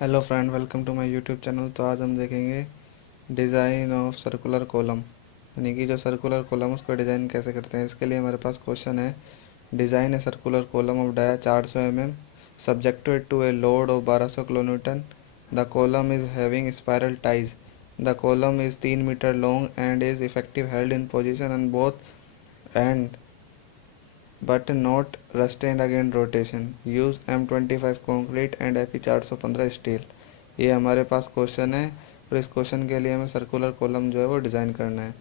Hello friend, welcome to my YouTube channel. तो आज हम देखेंगे डिज़ाइन ऑफ सर्कुलर कॉलम, यानी कि जो सर्कुलर कॉलम उसको डिज़ाइन कैसे करते हैं। इसके लिए हमारे पास क्वेश्चन है, design a circular column of dia 400 mm subjected to a load of 1200 kilo newton. The column is having spiral ties. The column is 3 metre long and is effective held in position and both end but not restrained against rotation. Use M25 concrete and Fe 415 steel. ये हमारे पास question है और इस question के लिए हमें circular column जो है वो डिज़ाइन करना है।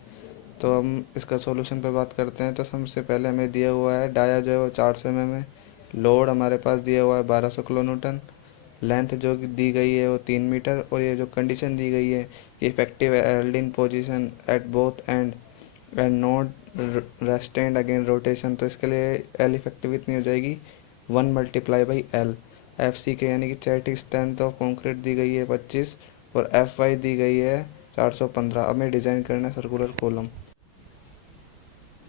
तो हम इसका सॉल्यूशन पे बात करते हैं। तो सबसे पहले हमें दिया हुआ है डाया जो है वो 400 mm है, लोड हमारे पास दिया हुआ है 1200 किलो न्यूटन, लेंथ जो दी गई है वो 3 मीटर, और ये जो कंडीशन दी गई है effective held in position at both end not restrained against rotation. तो इसके लिए एल इफेक्टिव कितनी हो जाएगी, 1 × L। एफ सी के यानी कि चैटिक स्ट्रेंथ ऑफ कॉन्क्रीट दी गई है 25 और एफ वाई दी गई है 415। अब हमें डिज़ाइन करना है सर्कुलर कॉलम।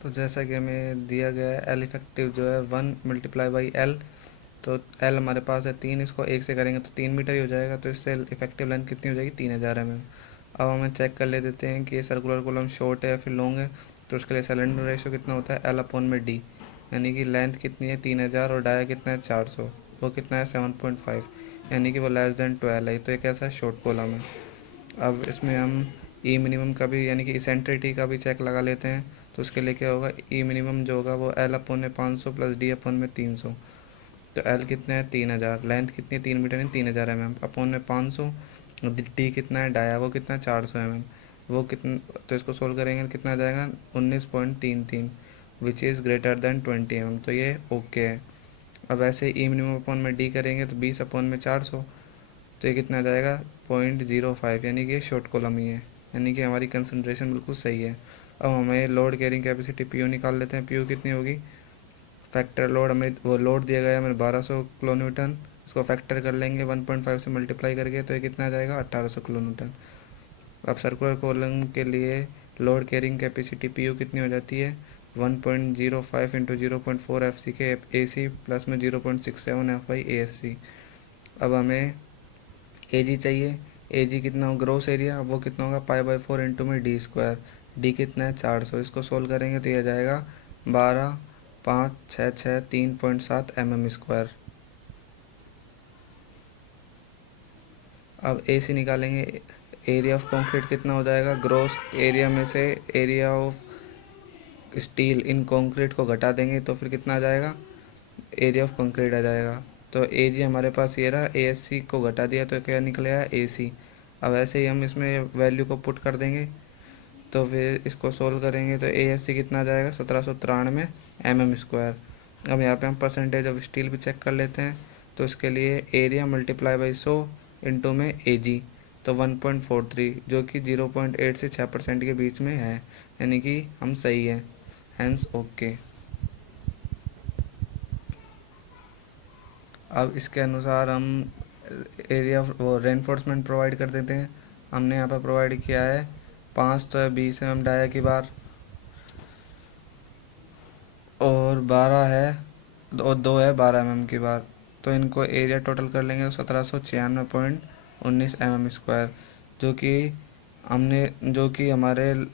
तो जैसा कि हमें दिया गया है एल इफेक्टिव जो है 1 × L। तो एल हमारे पास है 3, इसको 1 से करेंगे तो 3 मीटर ही हो जाएगा। तो इससे इफेक्टिव लेंथ कितनी हो जाएगी, 3000 mm। अब हमें चेक कर ले देते हैं कि ये सर्कुलर कॉलम शॉर्ट है या फिर लॉन्ग है। तो उसके लिए सिलेंडर रेशियो कितना होता है, L/D, यानी कि लेंथ कितनी है 3000 और डाया कितना है 400, वो कितना है 7.5, यानी कि वो लेस देन 12 है। तो एक ऐसा शॉर्ट कॉलम है। अब इसमें हम ई मिनिमम का भी यानी कि इसेंट्रिटी का भी चेक लगा लेते हैं। तो उसके लिए क्या होगा, ई मिनिमम जो होगा वो L/500 प्लस D/300। तो एल कितना है 3000, लेंथ कितनी है 3 मीटर यानी 3000 mm, अपॉन में 500, डी कितना है डाया वो कितना है 400 mm, वो कितना। तो इसको सोल्व करेंगे तो कितना आ जाएगा 19.33, which is greater than 20 mm। तो ये ओके है। अब ऐसे ई मिनिमम अपॉन में डी करेंगे तो 20/400, तो ये कितना आ जाएगा 0.05, यानी कि ये शॉर्ट कॉलम ही है, यानी कि हमारी कंसनट्रेशन बिल्कुल सही है। अब हमें लोड कैरिंग कैपेसिटी पी निकाल लेते हैं। पी कितनी होगी, फैक्टर लोड हमें वो लोड दिया गया है हमें 1200 किलो न्यूटन, उसको फैक्टर कर लेंगे 1.5 से मल्टीप्लाई करके, तो ये कितना आ जाएगा 1800 किलो न्यूटन। अब सर्कुलर कॉलम के लिए लोड कैरिंग कैपेसिटी पी कितनी हो जाती है 1.05 इंटू 0.4 एफ सी के ए सी प्लस में 0.67 F Y A S C. अब हमें ए जी चाहिए। ए जी कितना हो ग्रोस एरिया, वो कितना होगा π/4 इंटू में डी स्क्वायर। डी कितना है 400, इसको सोल्व करेंगे तो ये आ जाएगा 12,566 3.7 mm²। अब ए सी निकालेंगे। एरिया ऑफ कंक्रीट कितना हो जाएगा, ग्रोस एरिया में से area of steel in concrete को घटा देंगे तो फिर कितना आ जाएगा, एरिया ऑफ कंक्रीट आ जाएगा। तो ए जी हमारे पास ये रहा, ए एस सी को घटा दिया तो क्या निकलेगा ए सी। अब ऐसे ही हम इसमें वैल्यू को पुट कर देंगे तो फिर इसको सोल्व करेंगे तो ए एस सी कितना आ जाएगा 1793 mm²। अब यहाँ पे हम परसेंटेज ऑफ स्टील भी चेक कर लेते हैं। तो इसके लिए एरिया मल्टीप्लाई बाई 100 इंटू में ए जी, तो 1.43, जो कि 0.8 से 6% के बीच में है, यानी कि हम सही है, हैंस ओके। अब इसके अनुसार हम एरिया वो रेनफोर्समेंट प्रोवाइड कर देते हैं। हमने यहाँ पर प्रोवाइड किया है 5 तो है 20 mm डाया की बार, और 12 है और 2 है 12 mm की बार। तो इनको एरिया टोटल कर लेंगे तो 1796.19 mm², जो कि हमने जो कि हमारे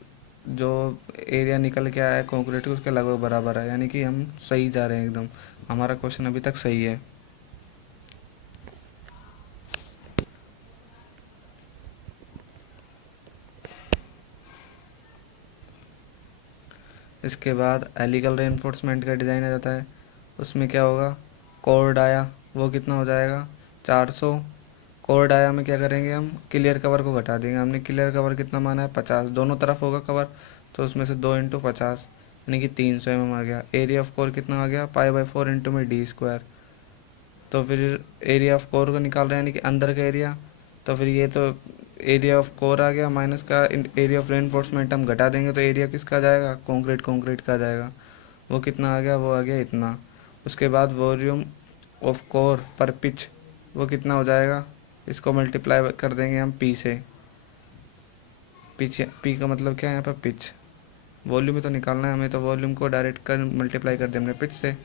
जो एरिया निकल के आया है कंक्रीट के उसके लगभग बराबर है, यानी कि हम सही जा रहे हैं एकदम। हमारा क्वेश्चन अभी तक सही है। इसके बाद एलिकल रेनफोर्समेंट का डिज़ाइन आ जाता है। उसमें क्या होगा, कोर डाया वो कितना हो जाएगा 400। कोर डाया में क्या करेंगे, हम क्लियर कवर को घटा देंगे। हमने क्लियर कवर कितना माना है 50, दोनों तरफ होगा कवर, तो उसमें से 2 × 50 यानी कि 300 mm आ गया। एरिया ऑफ कोर कितना आ गया π/4 इंटू में डी स्क्वायर। तो फिर एरिया ऑफ कोर को निकाल रहे हैं यानी कि अंदर का एरिया। तो फिर ये तो एरिया ऑफ कोर आ गया माइनस का एरिया ऑफ रेनफोर्समेंट हम घटा देंगे तो एरिया किसका आ जाएगा, कंक्रीट का आ जाएगा। वो कितना आ गया, वो आ गया इतना। उसके बाद वॉल्यूम ऑफ कोर पर पिच वो कितना हो जाएगा, इसको मल्टीप्लाई कर देंगे हम पी से। पिच पी का मतलब क्या है यहाँ पर पिच, वॉल्यूम में तो निकालना है हमें, तो वॉल्यूम को डायरेक्ट कर मल्टीप्लाई कर दें हमने पिच से।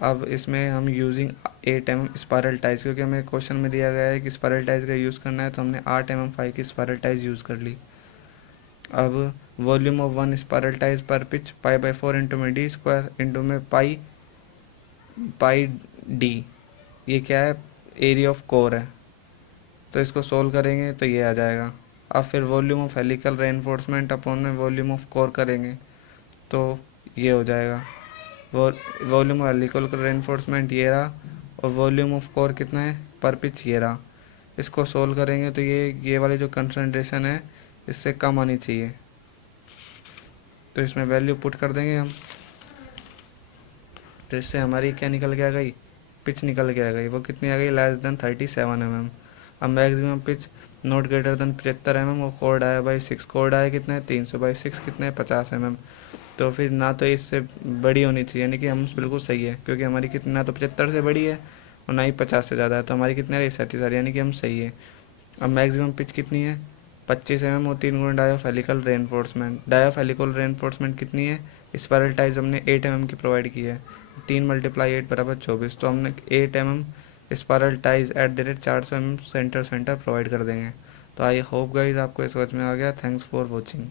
अब इसमें हम यूजिंग 8 mm स्पायरल टाइज, क्योंकि हमें क्वेश्चन में दिया गया है कि स्पायरल टाइज का यूज़ करना है, तो हमने 8 mm 5 की स्पायरल टाइज यूज़ कर ली। अब volume of one spiral ties पर पिच π/4 इंटू में डी स्क्वायर इंटू में पाई डी, ये क्या है, एरिया ऑफ कोर है। तो इसको सोल्व करेंगे तो ये आ जाएगा। अब फिर volume of helical reinforcement upon में वॉल्यूम ऑफ कोर करेंगे तो ये हो जाएगा। वॉल्यूम ऑफ हेलिकल रेनफोर्समेंट ये रहा, और वॉल्यूम ऑफ कोर कितना है पर पिच ये रहा। इसको सोल्व करेंगे तो ये वाली जो कंसंट्रेशन है इससे कम आनी चाहिए, तो इसमें वैल्यू पुट कर देंगे हम। तो इससे हमारी क्या निकल के आ गई, पिच निकल के आ गई। वो कितनी आ गई, <37 mm। अब maximum pitch not greater than 75 mm, और कोड आया बाई 6। कोड आया कितना है 300/6 कितने है 50 mm। तो फिर ना तो इससे बड़ी होनी चाहिए, यानी कि हम बिल्कुल सही है, क्योंकि हमारी कितना, ना तो 75 से बड़ी है और ना ही 50 से ज़्यादा है, तो हमारी कितनी रही 37, यानी कि हम सही है। अब मैक्सिमम पिच कितनी है 25 mm, और 3 गुना dia of helical reinforcement. Dia of helical reinforcement कितनी है, स्पायरल टाइज हमने 8 mm की प्रोवाइड की है, 3 × 8 = 24, तो हमने 8 mm spiral ties @ 400 mm centre provide कर देंगे। तो आई होप गाइज आपको ये समझ में आ गया। Thanks for watching.